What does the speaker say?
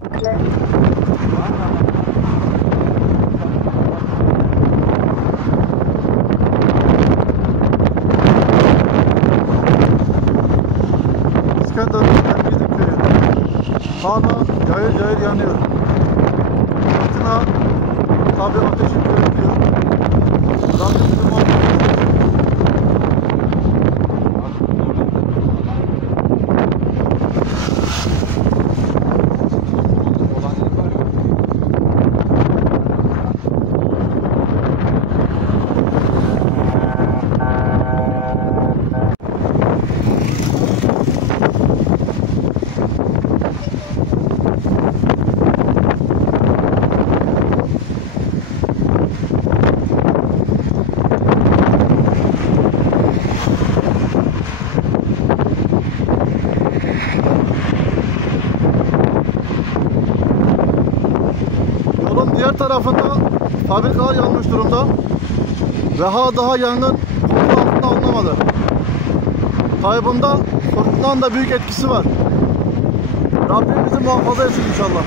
İskenderun Ergizli köyü. Hala cayır cayır yanıyor. Fırtına tabi ateşi körüklüyor. Rabbim bizi muhafaza etsin. Yolun diğer tarafında fabrikalar yanmış durumda ve hala daha yangın kontrol altında alınamadı. Tayyip'in fırtınanın da büyük etkisi var. Rabbim bizi muhafaza etsin inşallah.